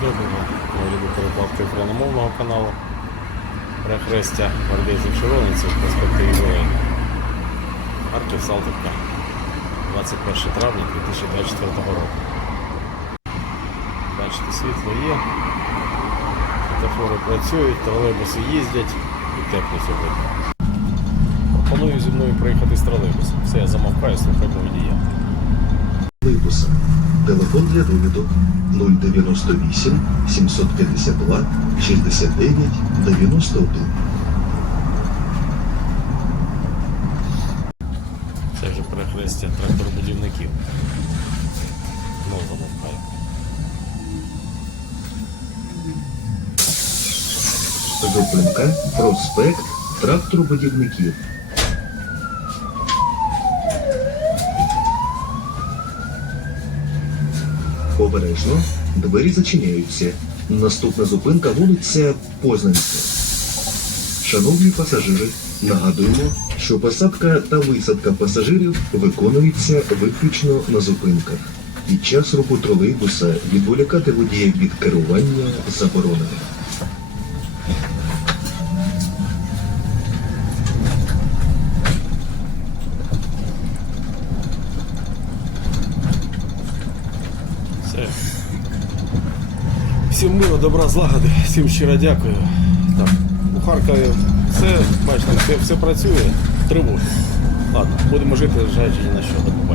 Доброго любі перекладки україномовного каналу. Перехрестя гвардейців Широниців, перспективі Волині. Харків Салтівка. 21 травня 2024 року. Бачите, світло є. Світофори працюють, тролейбуси їздять і тепло сьогодні. Пропоную зі мною проїхати з тролейбусом. Все, я замовкаю, слухаємо водія. тролейбуса. Телефон для довідок 098 752 69 91. Це вже перехрестя тракторобудівників. Знову замовкаю. Зупинка проспект тракторобудівників. Обережно. Двері зачиняються. Наступна зупинка вулиця Познанська. Шановні пасажири, нагадуємо, що посадка та висадка пасажирів виконується виключно на зупинках. Під час руху тролейбуса відволікати водія від керування заборонено. Все. Всім мило, добра, злагоди, всім щиро дякую. Так, у Харкові все, бачите, все, все працює, тривоги. Ладно, будемо жити, зважаючи ні на що. До побачення.